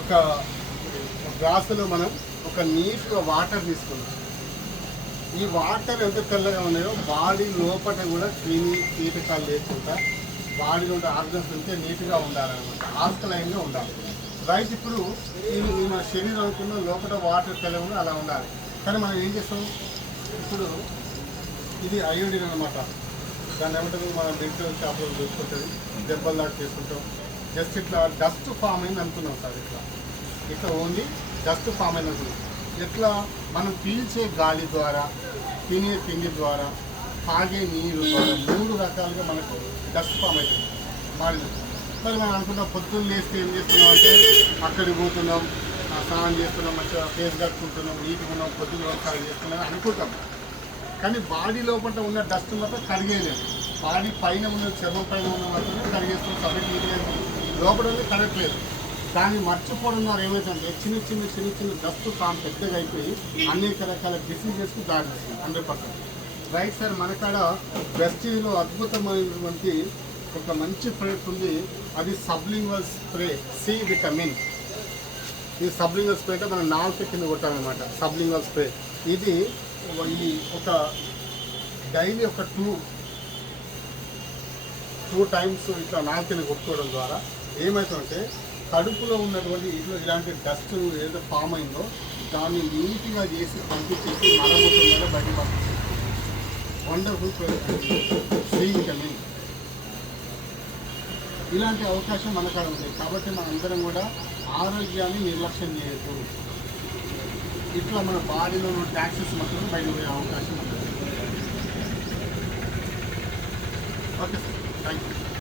ఒక గ్లాసులో మనం ఒక నీట్గా వాటర్ తీసుకున్నాం. ఈ వాటర్ ఎంత తెల్లగా ఉన్నాయో బాడీ లోపల కూడా కీటకాలు లేకుండా బాడీలో ఉండే ఆర్గన్స్ ఉంటే నీట్గా ఉండాలన్నమాట, ఆల్కలైన్గా ఉండాలి. రైట్, ఇప్పుడు ఈ మన శరీరం అనుకున్న లోపల వాటర్ తెల్లగా అలా ఉండాలి. కానీ మనం ఏం చేస్తాం, ఇప్పుడు ఇది అయోడిన్ అనమాట. దాన్ని ఏమంటారు, మనం మెడికల్ షాప్లో చూసుకుంటుంది, దెబ్బలు దాకా చేసుకుంటాం. జస్ట్ ఇట్లా డస్ట్ ఫామ్ అయింది అనుకున్నాం సార్. ఇట్లా ఓన్లీ డస్ట్ ఫామ్ అయింది అనుకున్నాం. ఎట్లా మనం పీల్చే గాలి ద్వారా, తినే తిండి ద్వారా, తాగే నీరు ద్వారా 3 రకాలుగా మనకు డస్ట్ ఫామ్ అవుతుంది బాడీలో. మరి మనం అనుకుంటాం పొద్దున్న లేస్తే ఏం చేస్తున్నాం అంటే అక్కడికి పోతున్నాం, స్నానం చేస్తున్నాం, మంచిగా ఫేస్ కట్టుకుంటున్నాం, నీట్గా ఉన్నాం, పొద్దున్న ఒకసారి చేస్తున్నాం అనుకుంటాం. కానీ బాడీ లోపల ఉన్న డస్ట్ మాత్రం కరిగేయలేదు. బాడీ పైన ఉన్న చర్మం పైన ఉన్న మాత్రమే కరిగేస్తుంది. సపరేట్ నీట్గా లోపల కరగట్లేదు. దాన్ని మర్చిపోవడం ద్వారా ఏమవుతుందంటే చిన్న చిన్న డస్ట్ ఫామ్ పెద్దగా అయిపోయి అనేక రకాల డిసీజెస్కి దారిస్తుంది 100%. రైట్ సార్, మన కాడ వెస్టీజ్లో అద్భుతమైనటువంటి ఒక మంచి ప్రొడక్ట్ ఉంది. అది సబ్లింగ్వల్ స్ప్రే, సి విటమిన్. ఈ సబ్లింగ్వల్ స్ప్రే అంటే మనం నాలుక కింద కొట్టాలన్నమాట. సబ్లింగ్వల్ స్ప్రే ఇది ఈ ఒక డైలీ ఒక 2 టైమ్స్ ఇట్లా నాలుక కింద కొట్టుకోవడం ద్వారా ఏమవుతుందంటే కడుపులో ఉన్నటువంటి ఇలాంటి డస్ట్ ఏదైతే ఫామ్ అయిందో దాన్ని నీట్గా చేసి పంపించేసి మలమూత్రం మీద బయట పంపిస్తుంది. Wonderful C vitamin. ఇలాంటి అవకాశం మన కాడ ఉంది. కాబట్టి మనందరం కూడా ఆరోగ్యాన్ని నిర్లక్ష్యం చేయొద్దు. ఇట్లా మన బాడీలో ఉన్న ట్యాక్సెస్ మాత్రం బయట పోయే అవకాశం ఉంటుంది. Okay sir, thank you.